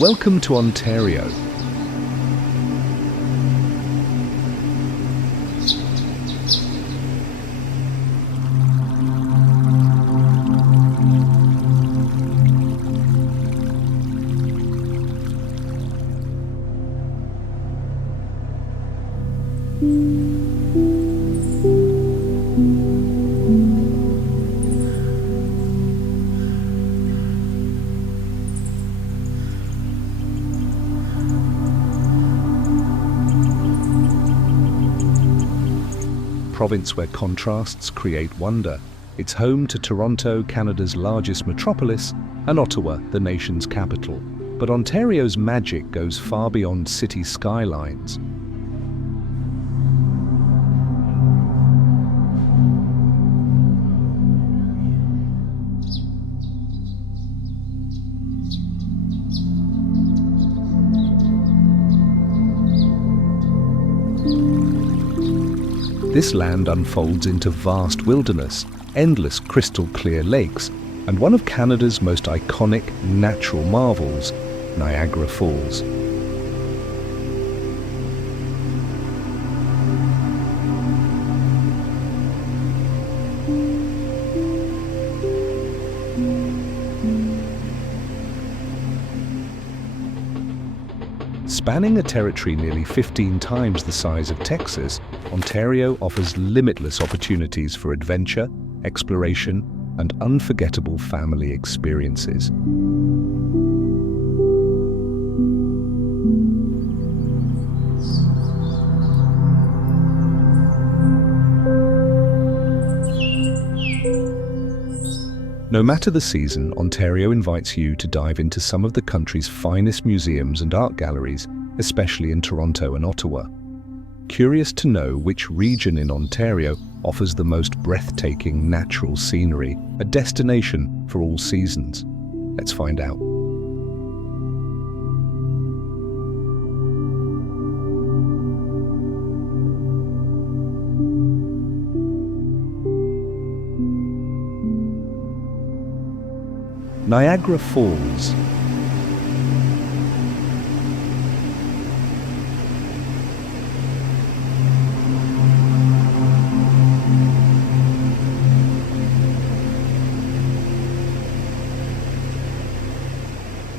Welcome to Ontario. Province where contrasts create wonder. It's home to Toronto, Canada's largest metropolis, and Ottawa, the nation's capital. But Ontario's magic goes far beyond city skylines. This land unfolds into vast wilderness, endless crystal-clear lakes, and one of Canada's most iconic natural marvels, Niagara Falls. Spanning a territory nearly 15 times the size of Texas, Ontario offers limitless opportunities for adventure, exploration, and unforgettable family experiences. No matter the season, Ontario invites you to dive into some of the country's finest museums and art galleries, especially in Toronto and Ottawa. Curious to know which region in Ontario offers the most breathtaking natural scenery, a destination for all seasons? Let's find out. Niagara Falls.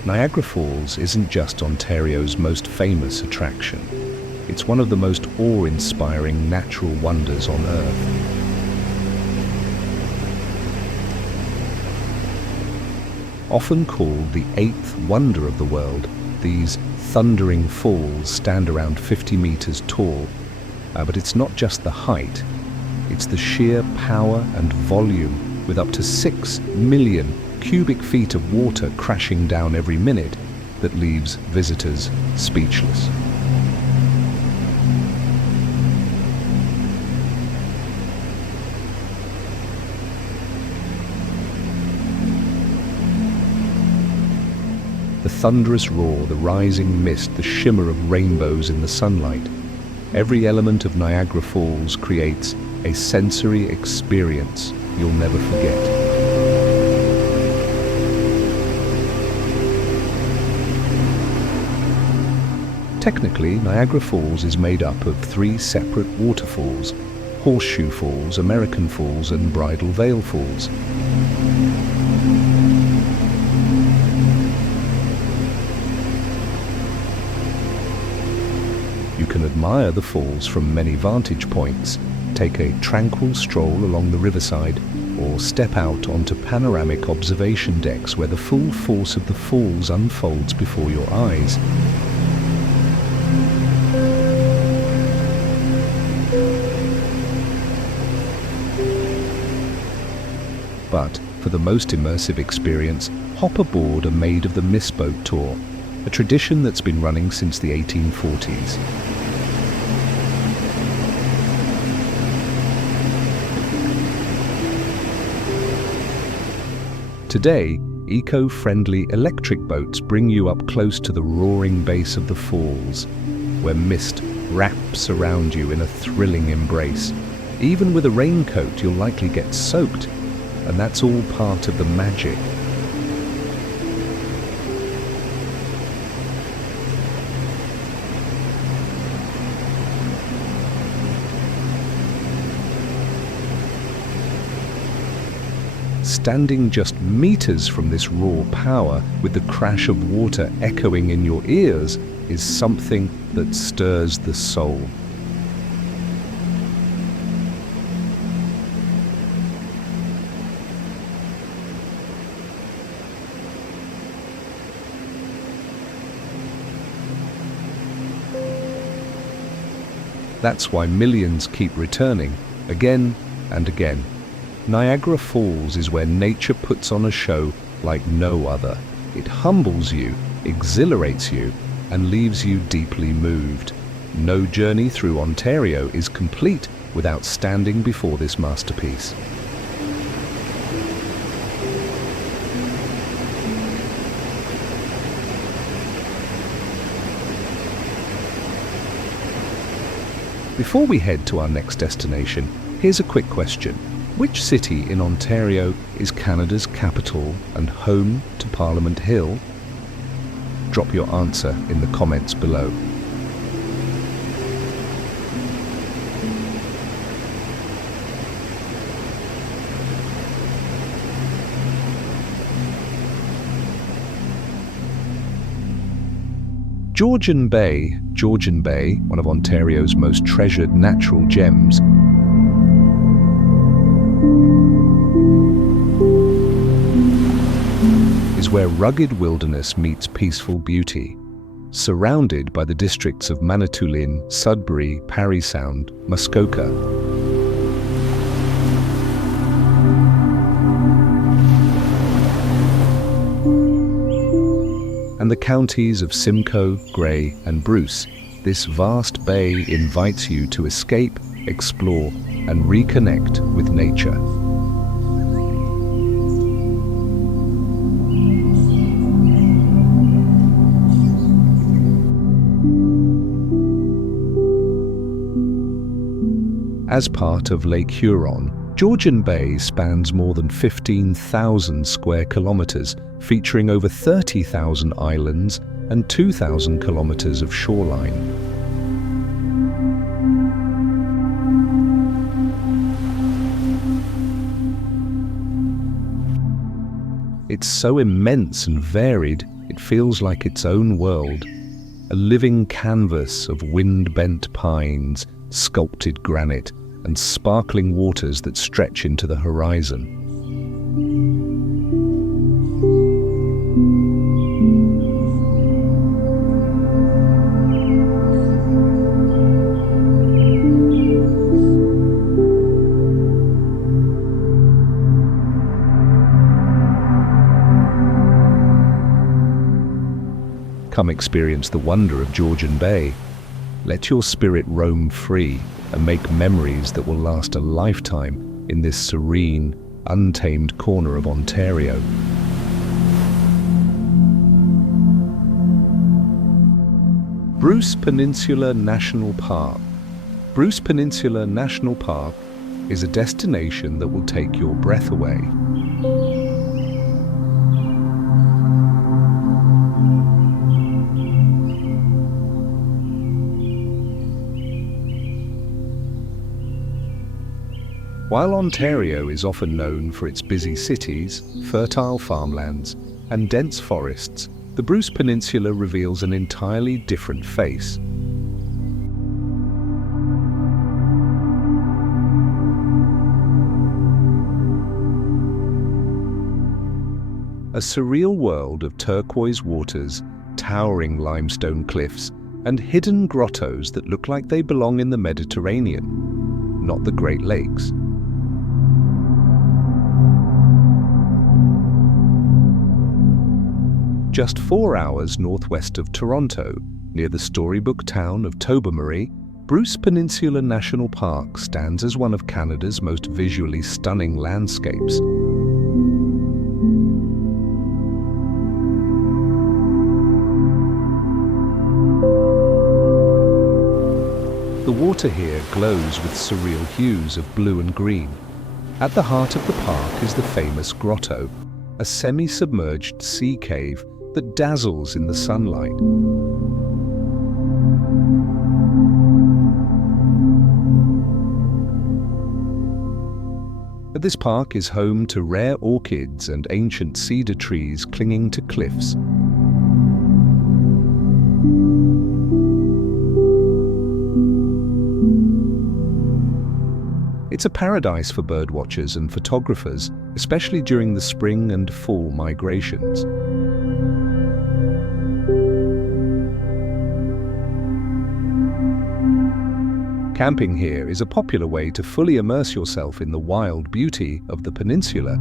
Niagara Falls isn't just Ontario's most famous attraction. It's one of the most awe-inspiring natural wonders on Earth. Often called the eighth wonder of the world, these thundering falls stand around 50 meters tall. But it's not just the height, it's the sheer power and volume, with up to 6 million cubic feet of water crashing down every minute, that leaves visitors speechless. The thunderous roar, the rising mist, the shimmer of rainbows in the sunlight. Every element of Niagara Falls creates a sensory experience you'll never forget. Technically, Niagara Falls is made up of 3 separate waterfalls: Horseshoe Falls, American Falls, and Bridal Veil Falls. You can admire the falls from many vantage points, take a tranquil stroll along the riverside, or step out onto panoramic observation decks where the full force of the falls unfolds before your eyes. But for the most immersive experience, hop aboard a Maid of the Mist boat tour, a tradition that's been running since the 1840s. Today, eco-friendly electric boats bring you up close to the roaring base of the falls, where mist wraps around you in a thrilling embrace. Even with a raincoat, you'll likely get soaked, and that's all part of the magic. Standing just meters from this raw power, with the crash of water echoing in your ears, is something that stirs the soul. That's why millions keep returning, again and again. Niagara Falls is where nature puts on a show like no other. It humbles you, exhilarates you, and leaves you deeply moved. No journey through Ontario is complete without standing before this masterpiece. Before we head to our next destination, here's a quick question. Which city in Ontario is Canada's capital and home to Parliament Hill? Drop your answer in the comments below. Georgian Bay, one of Ontario's most treasured natural gems, is where rugged wilderness meets peaceful beauty. Surrounded by the districts of Manitoulin, Sudbury, Parry Sound, Muskoka, and the counties of Simcoe, Grey, and Bruce, this vast bay invites you to escape, explore, and reconnect with nature. As part of Lake Huron, Georgian Bay spans more than 15,000 square kilometers, featuring over 30,000 islands and 2,000 kilometers of shoreline. It's so immense and varied, it feels like its own world, a living canvas of wind-bent pines, sculpted granite, and sparkling waters that stretch into the horizon. Come experience the wonder of Georgian Bay. Let your spirit roam free and make memories that will last a lifetime in this serene, untamed corner of Ontario. Bruce Peninsula National Park. Bruce Peninsula National Park is a destination that will take your breath away. While Ontario is often known for its busy cities, fertile farmlands, and dense forests, the Bruce Peninsula reveals an entirely different face. A surreal world of turquoise waters, towering limestone cliffs, and hidden grottos that look like they belong in the Mediterranean, not the Great Lakes. Just 4 hours northwest of Toronto, near the storybook town of Tobermory, Bruce Peninsula National Park stands as one of Canada's most visually stunning landscapes. The water here glows with surreal hues of blue and green. At the heart of the park is the famous grotto, a semi-submerged sea cave that dazzles in the sunlight. but this park is home to rare orchids and ancient cedar trees clinging to cliffs. It's a paradise for birdwatchers and photographers, especially during the spring and fall migrations. Camping here is a popular way to fully immerse yourself in the wild beauty of the peninsula.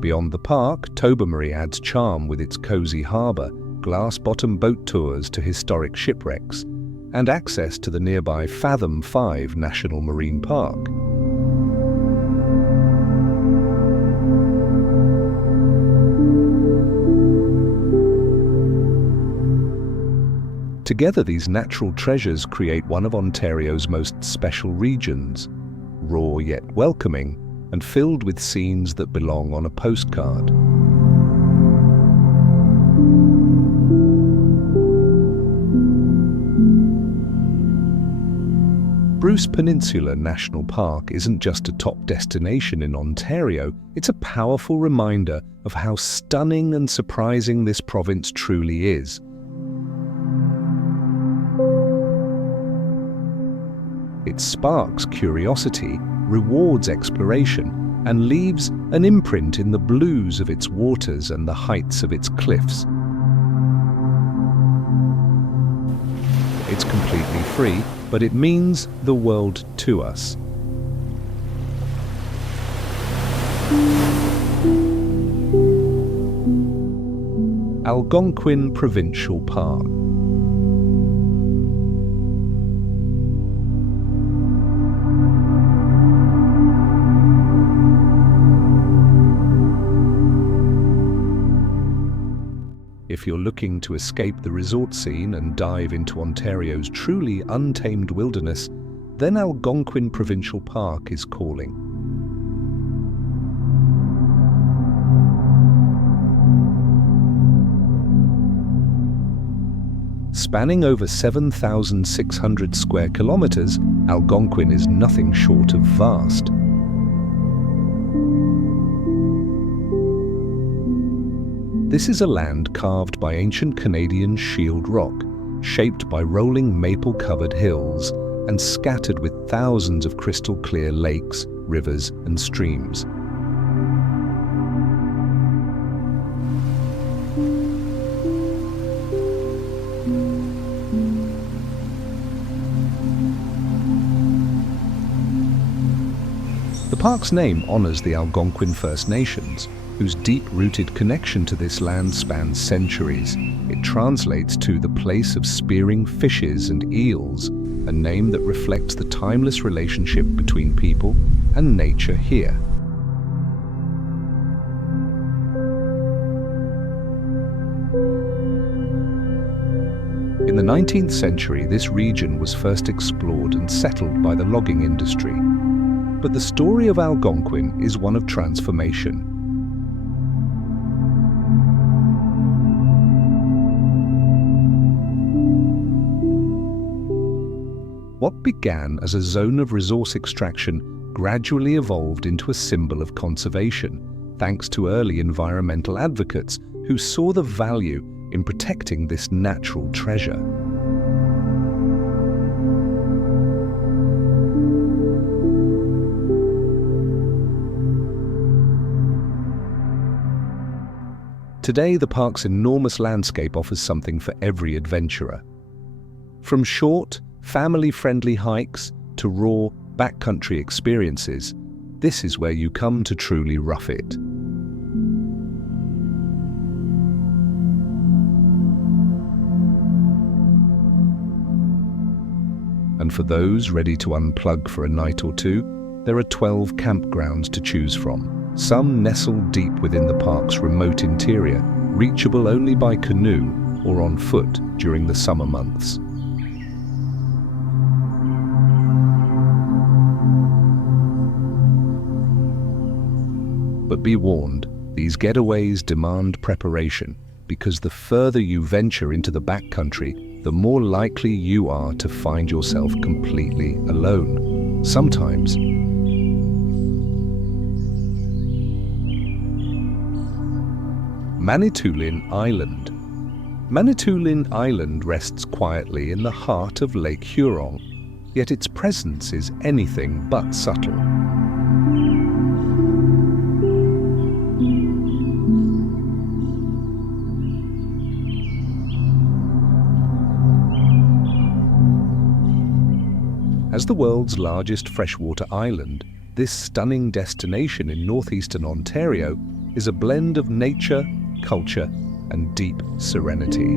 Beyond the park, Tobermory adds charm with its cosy harbour, glass-bottom boat tours to historic shipwrecks, and access to the nearby Fathom 5 National Marine Park. Together, these natural treasures create one of Ontario's most special regions, raw yet welcoming, and filled with scenes that belong on a postcard. Bruce Peninsula National Park isn't just a top destination in Ontario, it's a powerful reminder of how stunning and surprising this province truly is. It sparks curiosity, rewards exploration, and leaves an imprint in the blues of its waters and the heights of its cliffs. It's completely free, but it means the world to us. Algonquin Provincial Park. If you're looking to escape the resort scene and dive into Ontario's truly untamed wilderness, then Algonquin Provincial Park is calling. Spanning over 7,600 square kilometers, Algonquin is nothing short of vast. This is a land carved by ancient Canadian shield rock, shaped by rolling maple-covered hills and scattered with thousands of crystal-clear lakes, rivers, and streams. The park's name honors the Algonquin First Nations, whose deep-rooted connection to this land spans centuries. It translates to the place of spearing fishes and eels, a name that reflects the timeless relationship between people and nature here. In the 19th century, this region was first explored and settled by the logging industry. But the story of Algonquin is one of transformation. What began as a zone of resource extraction gradually evolved into a symbol of conservation, thanks to early environmental advocates who saw the value in protecting this natural treasure. Today, the park's enormous landscape offers something for every adventurer. From short, family-friendly hikes to raw, backcountry experiences, this is where you come to truly rough it. And for those ready to unplug for a night or two, there are 12 campgrounds to choose from, some nestled deep within the park's remote interior, reachable only by canoe or on foot during the summer months. But be warned, these getaways demand preparation, because the further you venture into the backcountry, the more likely you are to find yourself completely alone. Sometimes, Manitulin Island. Manitulin Island rests quietly in the heart of Lake Huron, yet its presence is anything but subtle. As the world's largest freshwater island, this stunning destination in northeastern Ontario is a blend of nature, culture, and deep serenity.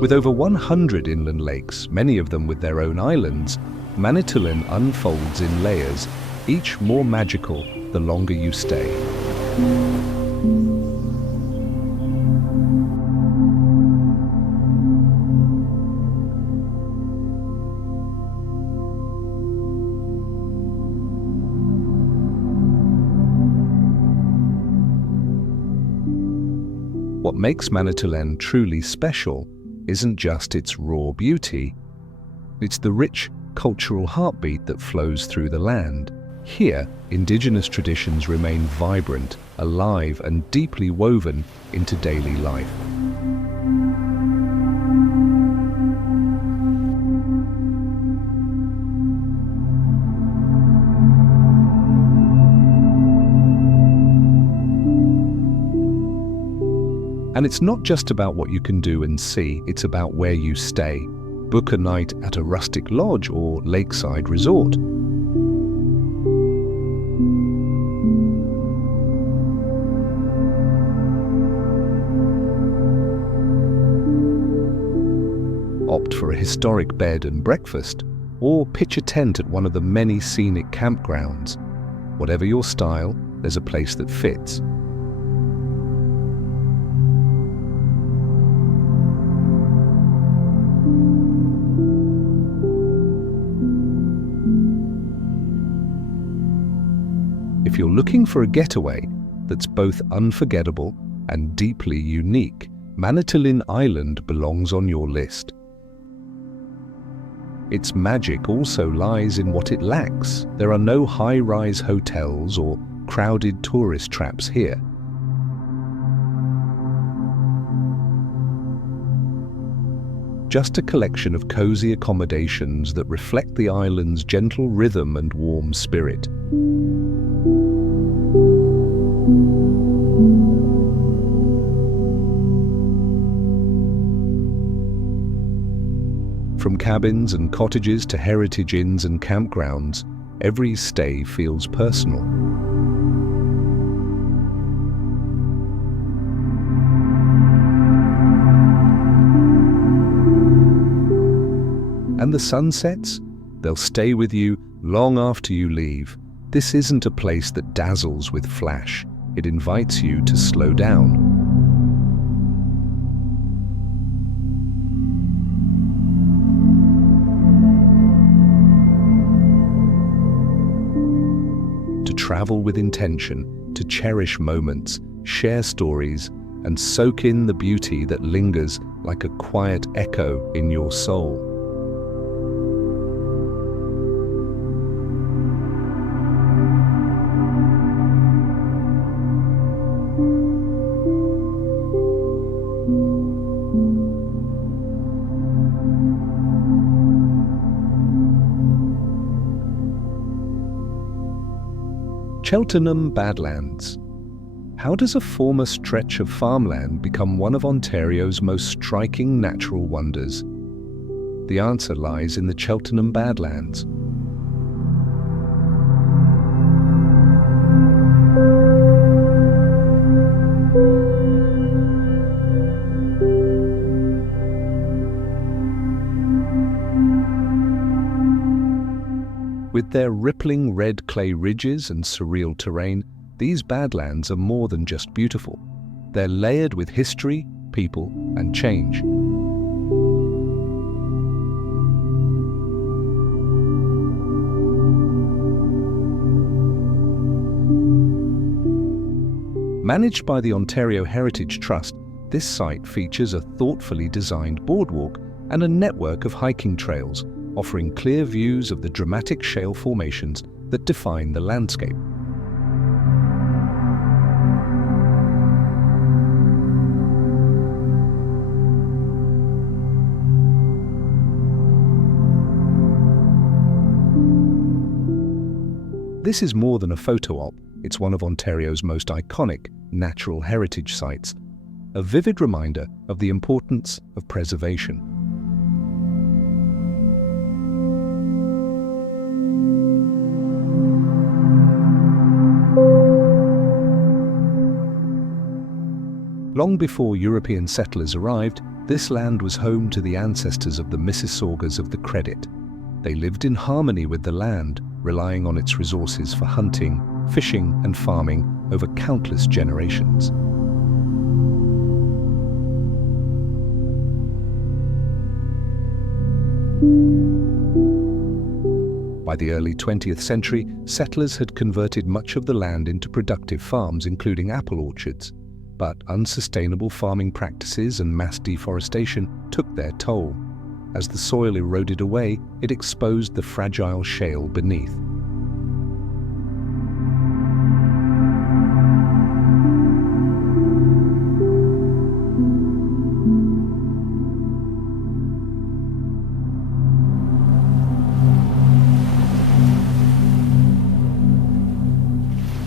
With over 100 inland lakes, many of them with their own islands, Manitoulin unfolds in layers, each more magical the longer you stay. What makes Manitoulin truly special isn't just its raw beauty, it's the rich cultural heartbeat that flows through the land. Here, Indigenous traditions remain vibrant, alive, and deeply woven into daily life. And it's not just about what you can do and see, it's about where you stay. Book a night at a rustic lodge or lakeside resort. Opt for a historic bed and breakfast, or pitch a tent at one of the many scenic campgrounds. Whatever your style, there's a place that fits. If you're looking for a getaway that's both unforgettable and deeply unique, Manitulin Island belongs on your list. Its magic also lies in what it lacks. There are no high-rise hotels or crowded tourist traps here. Just a collection of cozy accommodations that reflect the island's gentle rhythm and warm spirit. From cabins and cottages to heritage inns and campgrounds, every stay feels personal. And the sunsets? They'll stay with you long after you leave. This isn't a place that dazzles with flash. It invites you to slow down. Travel with intention, to cherish moments, share stories, and soak in the beauty that lingers like a quiet echo in your soul. Cheltenham Badlands. How does a former stretch of farmland become one of Ontario's most striking natural wonders? The answer lies in the Cheltenham Badlands. With their rippling red clay ridges and surreal terrain, these badlands are more than just beautiful. They're layered with history, people, and change. Managed by the Ontario Heritage Trust, this site features a thoughtfully designed boardwalk and a network of hiking trails, offering clear views of the dramatic shale formations that define the landscape. This is more than a photo op, it's one of Ontario's most iconic natural heritage sites, a vivid reminder of the importance of preservation. Long before European settlers arrived, this land was home to the ancestors of the Mississaugas of the Credit. They lived in harmony with the land, relying on its resources for hunting, fishing and farming over countless generations. By the early 20th century, settlers had converted much of the land into productive farms, including apple orchards. But unsustainable farming practices and mass deforestation took their toll. As the soil eroded away, it exposed the fragile shale beneath.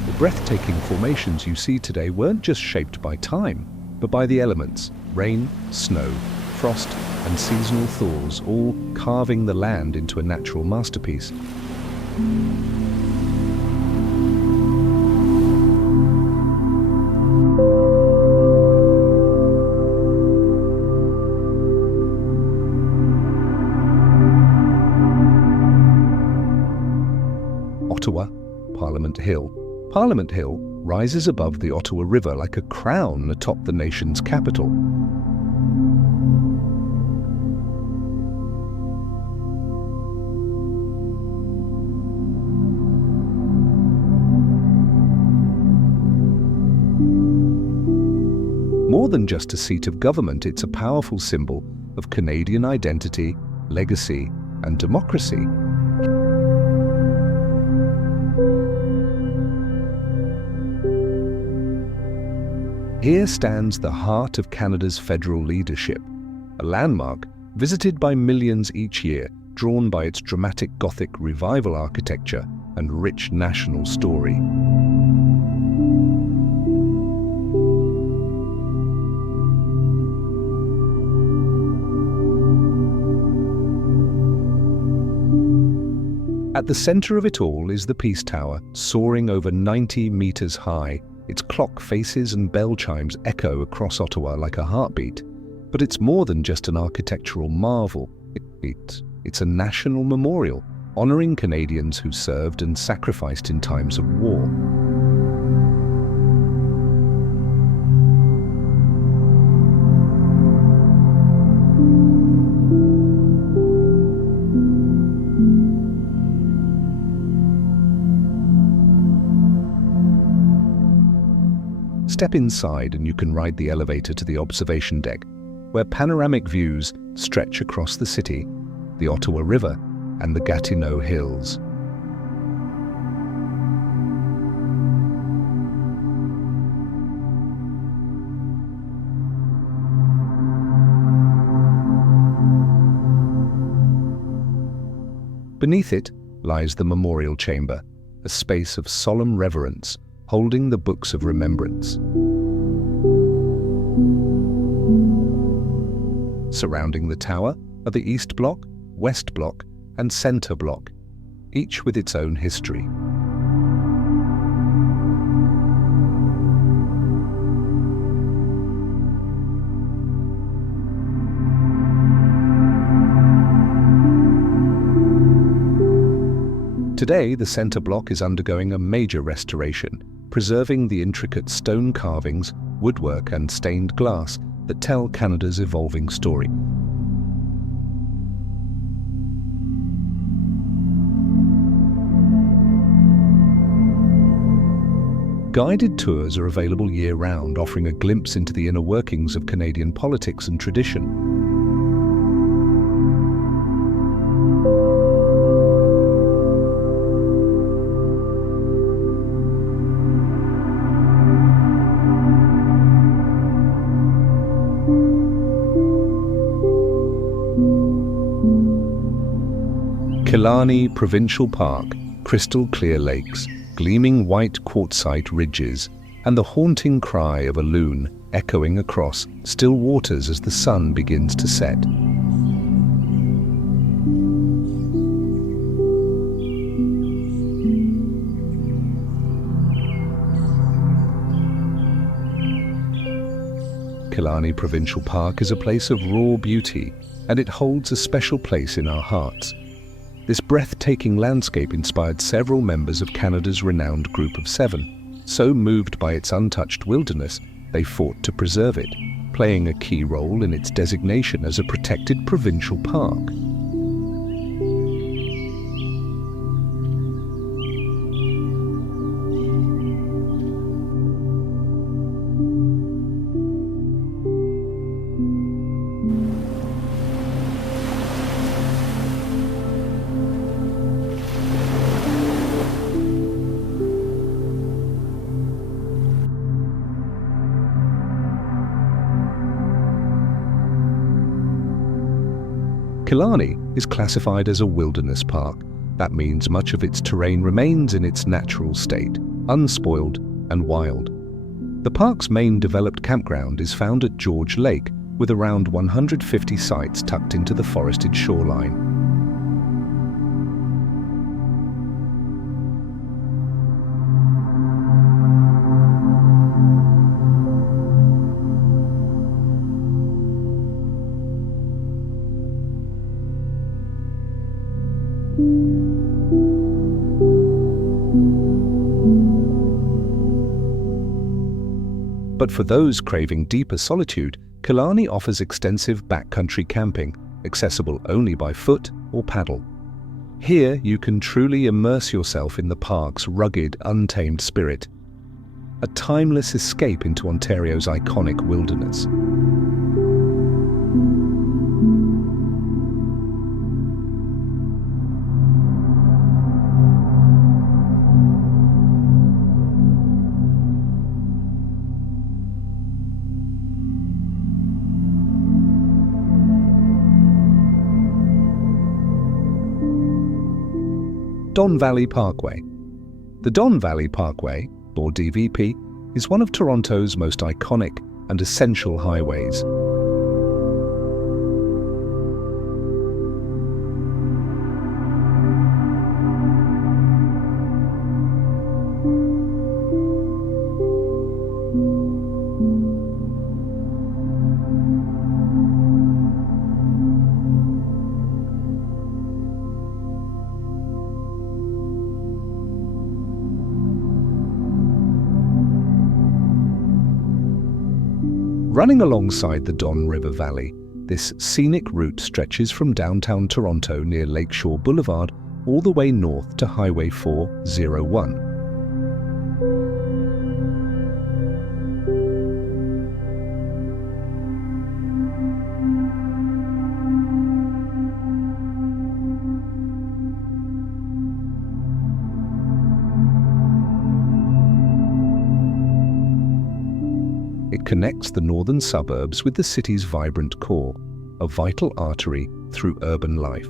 The breathtaking formations you see today weren't just shaped by time, but by the elements: rain, snow, frost, and seasonal thaws, all carving the land into a natural masterpiece. Ottawa, Parliament Hill. Parliament Hill rises above the Ottawa River like a crown atop the nation's capital. More than just a seat of government, it's a powerful symbol of Canadian identity, legacy, and democracy. Here stands the heart of Canada's federal leadership, a landmark visited by millions each year, drawn by its dramatic Gothic revival architecture and rich national story. At the center of it all is the Peace Tower, soaring over 90 meters high. Its clock faces and bell chimes echo across Ottawa like a heartbeat. But it's more than just an architectural marvel. It's a national memorial, honoring Canadians who served and sacrificed in times of war. Step inside and you can ride the elevator to the observation deck, where panoramic views stretch across the city, the Ottawa River, and the Gatineau Hills. Beneath it lies the Memorial Chamber, a space of solemn reverence, holding the books of remembrance. Surrounding the tower are the East Block, West Block, and Centre Block, each with its own history. Today, the Centre Block is undergoing a major restoration, preserving the intricate stone carvings, woodwork, and stained glass that tell Canada's evolving story. Guided tours are available year-round, offering a glimpse into the inner workings of Canadian politics and tradition. Killarney Provincial Park, crystal clear lakes, gleaming white quartzite ridges, and the haunting cry of a loon echoing across still waters as the sun begins to set. Killarney Provincial Park is a place of raw beauty, and it holds a special place in our hearts. This breathtaking landscape inspired several members of Canada's renowned Group of Seven. So moved by its untouched wilderness, they fought to preserve it, playing a key role in its designation as a protected provincial park. Killarney is classified as a wilderness park. That means much of its terrain remains in its natural state, unspoiled and wild. The park's main developed campground is found at George Lake, with around 150 sites tucked into the forested shoreline. But for those craving deeper solitude, Killarney offers extensive backcountry camping, accessible only by foot or paddle. Here you can truly immerse yourself in the park's rugged, untamed spirit, a timeless escape into Ontario's iconic wilderness. Don Valley Parkway. The Don Valley Parkway, or DVP, is one of Toronto's most iconic and essential highways. Running alongside the Don River Valley, this scenic route stretches from downtown Toronto near Lakeshore Boulevard all the way north to Highway 401. It connects the northern suburbs with the city's vibrant core, a vital artery through urban life.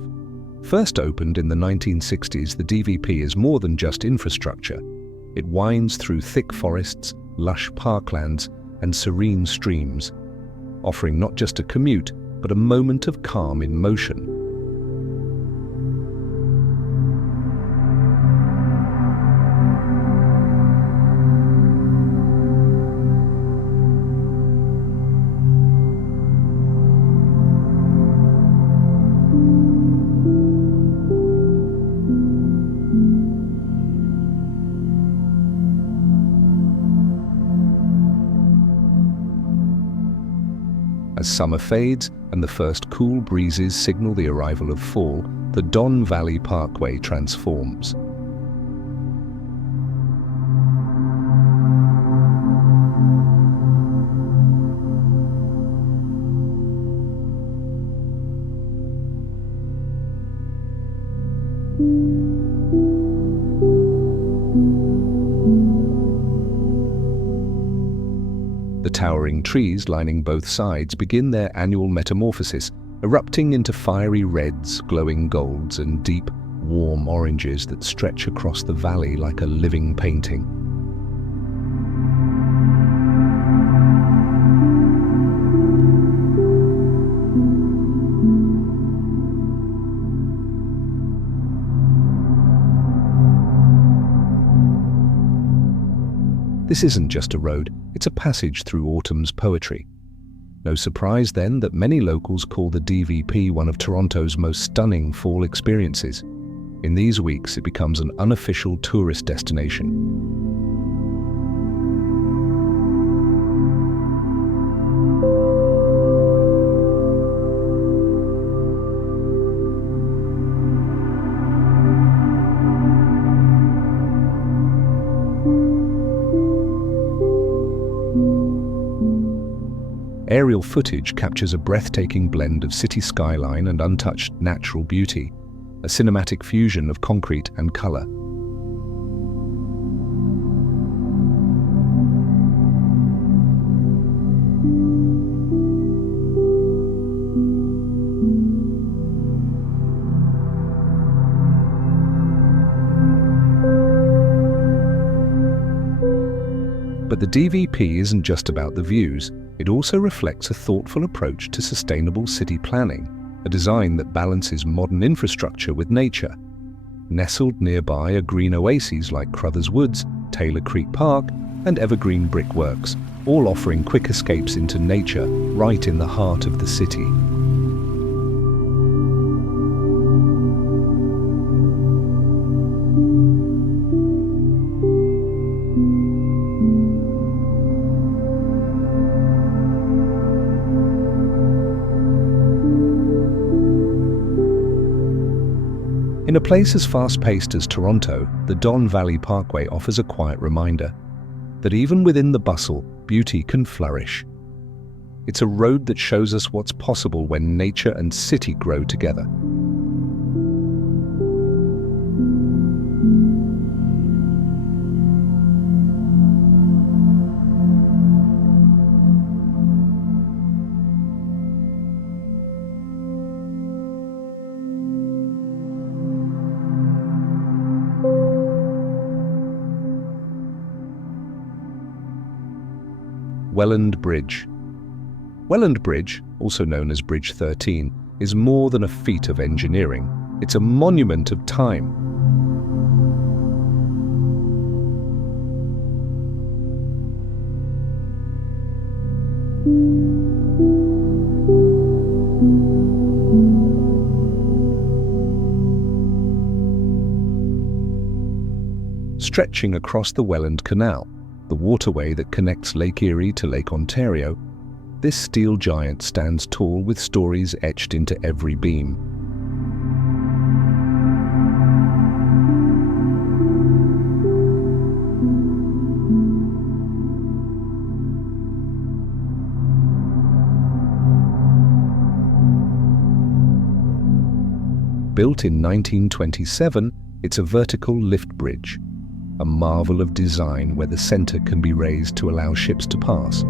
First opened in the 1960s, the DVP is more than just infrastructure. It winds through thick forests, lush parklands, and serene streams, offering not just a commute, but a moment of calm in motion. As summer fades and the first cool breezes signal the arrival of fall, the Don Valley Parkway transforms. towering trees lining both sides begin their annual metamorphosis, erupting into fiery reds, glowing golds, and deep, warm oranges that stretch across the valley like a living painting. This isn't just a road, it's a passage through autumn's poetry. No surprise then that many locals call the DVP one of Toronto's most stunning fall experiences. In these weeks, it becomes an unofficial tourist destination. Aerial footage captures a breathtaking blend of city skyline and untouched natural beauty, a cinematic fusion of concrete and color. But the DVP isn't just about the views. It also reflects a thoughtful approach to sustainable city planning, a design that balances modern infrastructure with nature. Nestled nearby are green oases like Crothers Woods, Taylor Creek Park, and Evergreen Brickworks, all offering quick escapes into nature right in the heart of the city. In a place as fast-paced as Toronto, the Don Valley Parkway offers a quiet reminder that even within the bustle, beauty can flourish. It's a road that shows us what's possible when nature and city grow together. Wellland Bridge. Wellland Bridge, also known as Bridge 13, is more than a feat of engineering. It's a monument of time. Stretching across the Welland Canal, the waterway that connects Lake Erie to Lake Ontario, this steel giant stands tall with stories etched into every beam. Built in 1927, it's a vertical lift bridge, a marvel of design where the center can be raised to allow ships to pass.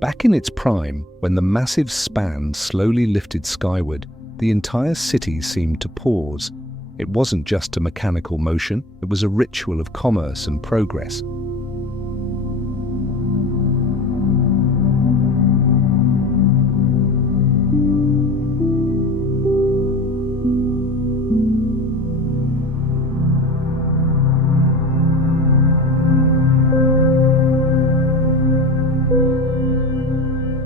Back in its prime, when the massive span slowly lifted skyward, the entire city seemed to pause. It wasn't just a mechanical motion, it was a ritual of commerce and progress.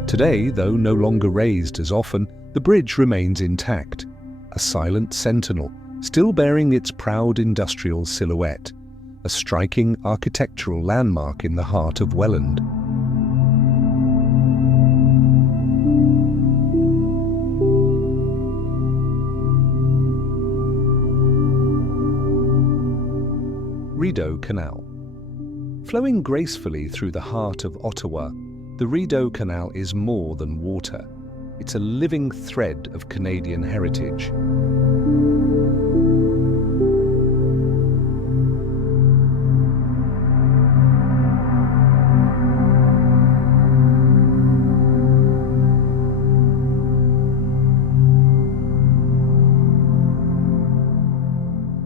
Today, though no longer raised as often, the bridge remains intact, a silent sentinel, still bearing its proud industrial silhouette, a striking architectural landmark in the heart of Welland. Rideau Canal. Flowing gracefully through the heart of Ottawa, the Rideau Canal is more than water. It's a living thread of Canadian heritage.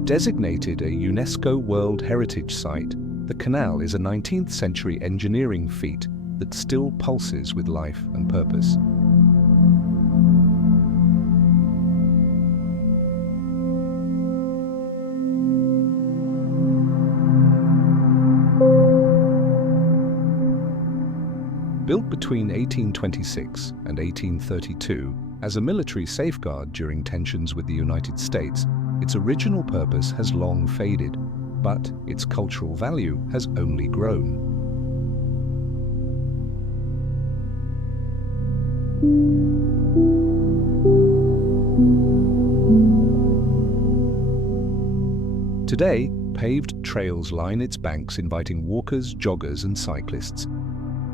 Designated a UNESCO World Heritage Site, the canal is a 19th century engineering feat that still pulses with life and purpose. Built between 1826 and 1832 as a military safeguard during tensions with the United States, its original purpose has long faded, but its cultural value has only grown. Today, paved trails line its banks, inviting walkers, joggers, and cyclists.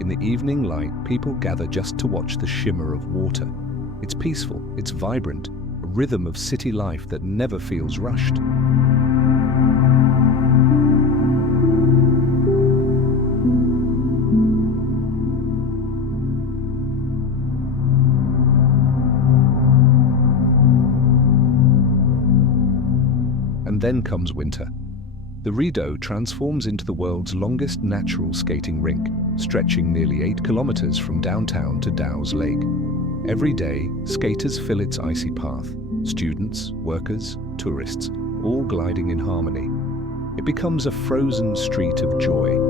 In the evening light, people gather just to watch the shimmer of water. It's peaceful, it's vibrant, a rhythm of city life that never feels rushed. And then comes winter. The Rideau transforms into the world's longest natural skating rink, stretching nearly 8 kilometers from downtown to Dow's Lake. Every day, skaters fill its icy path. Students, workers, tourists, all gliding in harmony. It becomes a frozen street of joy.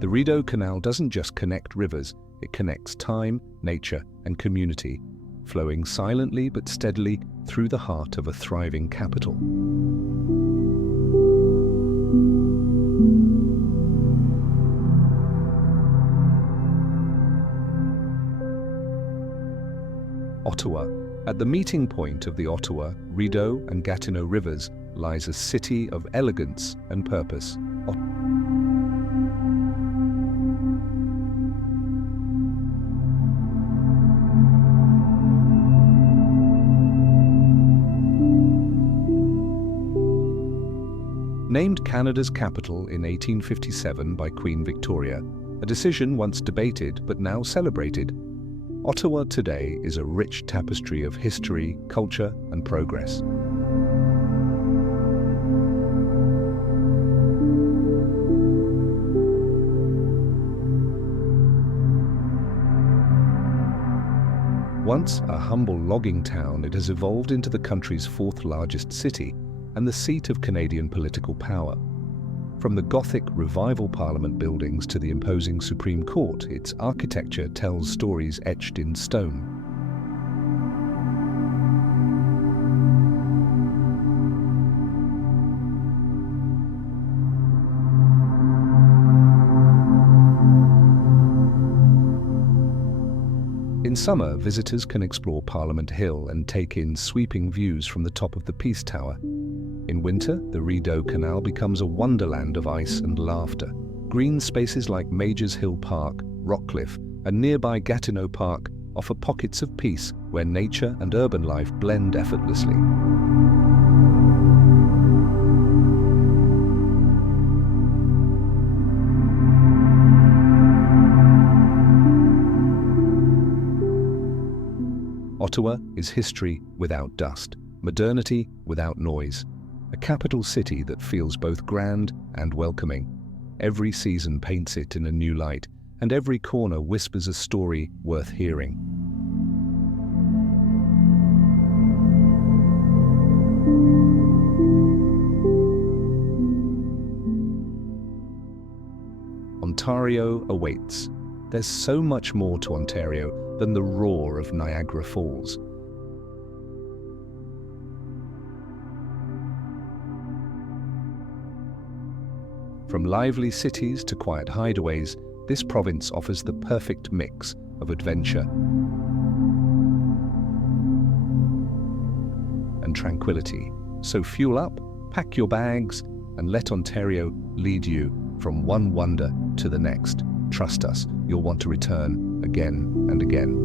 The Rideau Canal doesn't just connect rivers, it connects time, nature, and community, flowing silently but steadily through the heart of a thriving capital. Ottawa. At the meeting point of the Ottawa, Rideau, and Gatineau rivers lies a city of elegance and purpose. Named Canada's capital in 1857 by Queen Victoria, a decision once debated but now celebrated, Ottawa today is a rich tapestry of history, culture, and progress. Once a humble logging town, it has evolved into the country's 4th largest city and the seat of Canadian political power. From the Gothic Revival Parliament buildings to the imposing Supreme Court, its architecture tells stories etched in stone. In summer, visitors can explore Parliament Hill and take in sweeping views from the top of the Peace Tower. In winter, the Rideau Canal becomes a wonderland of ice and laughter. Green spaces like Majors Hill Park, Rockcliffe, and nearby Gatineau Park offer pockets of peace where nature and urban life blend effortlessly. Ottawa is history without dust, modernity without noise. A capital city that feels both grand and welcoming. Every season paints it in a new light, and every corner whispers a story worth hearing. Ontario awaits. There's so much more to Ontario than the roar of Niagara Falls. From lively cities to quiet hideaways, this province offers the perfect mix of adventure and tranquility. So fuel up, pack your bags, and let Ontario lead you from one wonder to the next. Trust us, you'll want to return again and again.